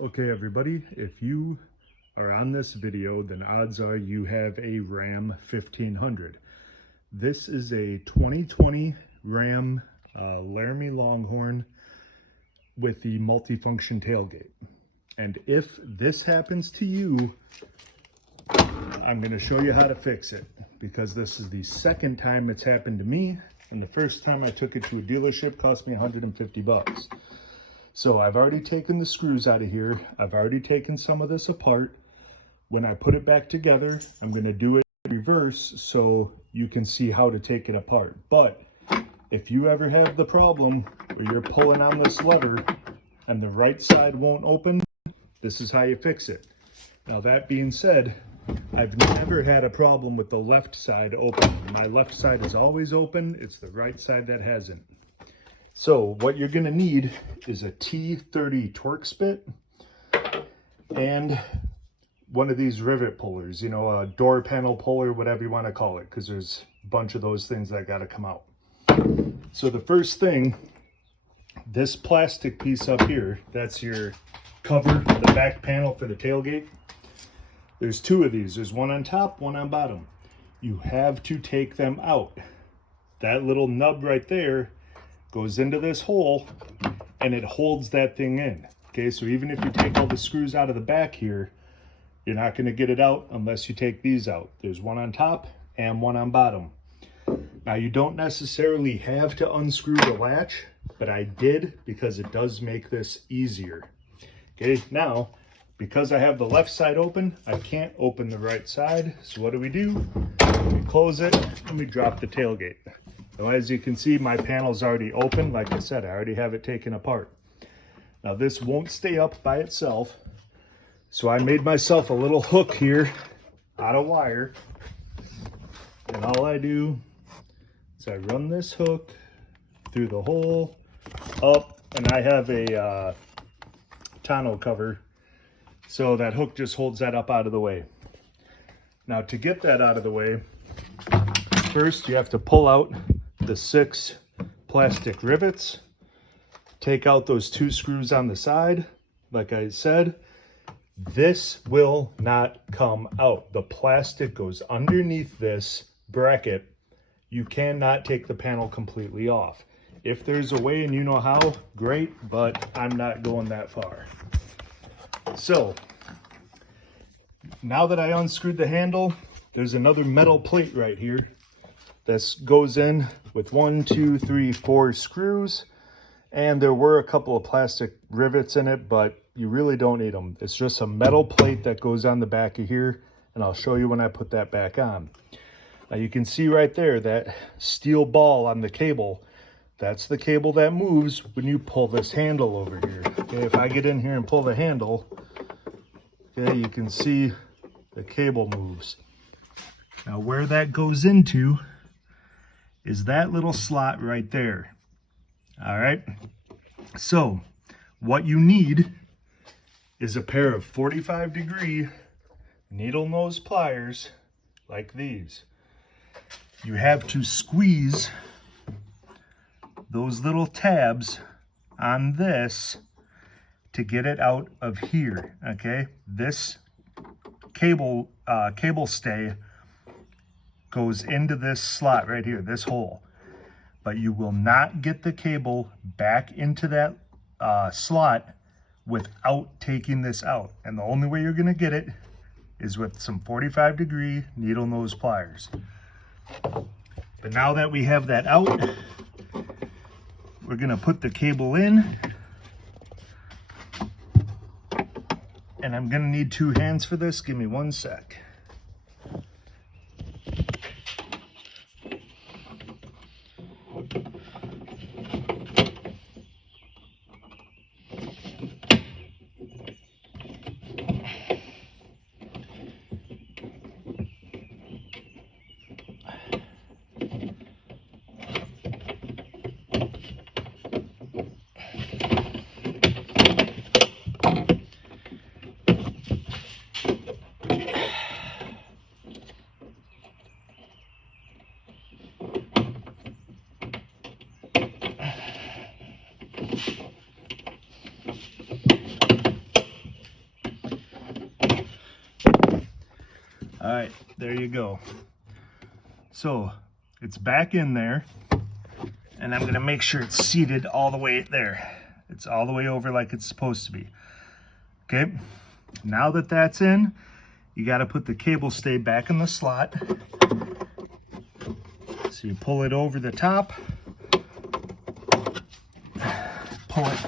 Okay, everybody, if you are on this video, then odds are you have a Ram 1500. This is a 2020 Ram Laramie Longhorn with the multifunction tailgate. And if this happens to you, I'm going to show you how to fix it, because this is the second time it's happened to me, and the first time I took it to a dealership cost me 150 bucks. So I've already taken the screws out of here. I've already taken some of this apart. When I put it back together, I'm going to do it in reverse so you can see how to take it apart. But if you ever have the problem where you're pulling on this lever and the right side won't open, this is how you fix it. Now, that being said, I've never had a problem with the left side open. My left side is always open. It's the right side that hasn't. So what you're going to need is a T30 Torx spit and one of these rivet pullers, you know, a door panel puller, whatever you want to call it, because there's a bunch of those things that got to come out. So the first thing, this plastic piece up here, that's your cover, the back panel for the tailgate. There's two of these. There's one on top, one on bottom. You have to take them out. That little nub right there goes into this hole and it holds that thing in. Okay, so even if you take all the screws out of the back here, you're not going to get it out unless you take these out. There's one on top and one on bottom. Now, you don't necessarily have to unscrew the latch, but I did because it does make this easier. Okay, now, because I have the left side open, I can't open the right side. So what do? We close it and we drop the tailgate. So as you can see, my panel's already open. Like I said, I already have it taken apart. Now, this won't stay up by itself. So I made myself a little hook here out of wire. And all I do is I run this hook through the hole, up, and I have a tonneau cover. So that hook just holds that up out of the way. Now, to get that out of the way, first you have to pull out the 6 plastic rivets, take out those 2 screws on the side. Like I said, this will not come out. The plastic goes underneath this bracket. You cannot take the panel completely off. If there's a way and you know how, great, but I'm not going that far. So now that I unscrewed the handle, there's another metal plate right here that goes in with 1, 2, 3, 4 screws. And there were a couple of plastic rivets in it, but you really don't need them. It's just a metal plate that goes on the back of here, and I'll show you when I put that back on. Now you can see right there that steel ball on the cable. That's the cable that moves when you pull this handle over here. Okay, if I get in here and pull the handle, okay, you can see the cable moves. Now where that goes into is that little slot right there. All right, so what you need is a pair of 45-degree needle nose pliers like these. You have to squeeze those little tabs on this to get it out of here. Okay, this cable stay goes into this slot right here, this hole. But you will not get the cable back into that slot without taking this out. And the only way you're going to get it is with some 45-degree needle nose pliers. But now that we have that out, we're going to put the cable in. And I'm going to need 2 hands for this. Give me 1 sec. All right, there you go. So it's back in there, and I'm gonna make sure it's seated all the way there. It's all the way over like it's supposed to be. Okay, now that that's in, you gotta put the cable stay back in the slot. So you pull it over the top, pull it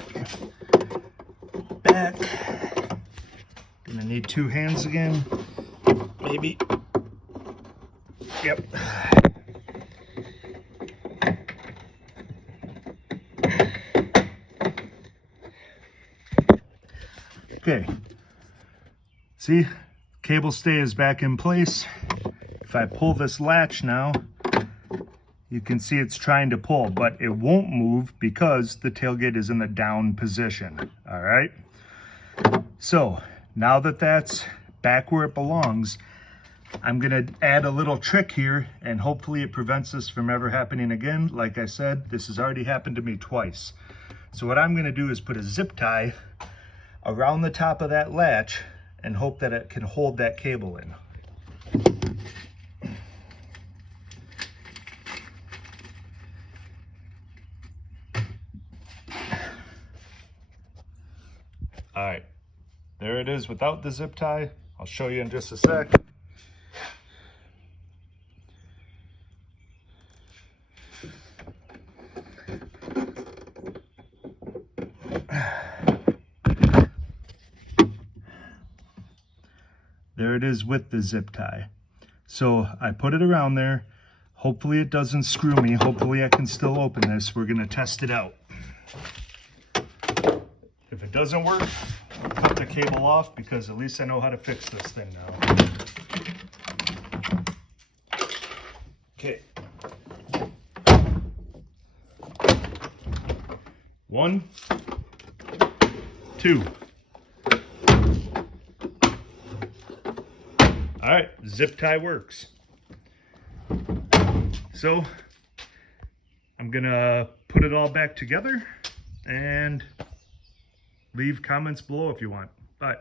back. Gonna need two hands again, maybe. Yep. Okay. See, cable stay is back in place. If I pull this latch now, you can see it's trying to pull, but it won't move because the tailgate is in the down position. All right. So now that that's back where it belongs, I'm gonna add a little trick here, and hopefully it prevents this from ever happening again. Like I said, this has already happened to me twice. So what I'm gonna do is put a zip tie around the top of that latch and hope that it can hold that cable in. All right, there it is without the zip tie. I'll show you in just a sec. There it is with the zip tie. So I put it around there. Hopefully it doesn't screw me. Hopefully I can still open this. We're gonna test it out. If it doesn't work, I'll cut the cable off because at least I know how to fix this thing now. Okay. 1, 2. All right, zip tie works. So I'm gonna put it all back together and leave comments below if you want. Bye.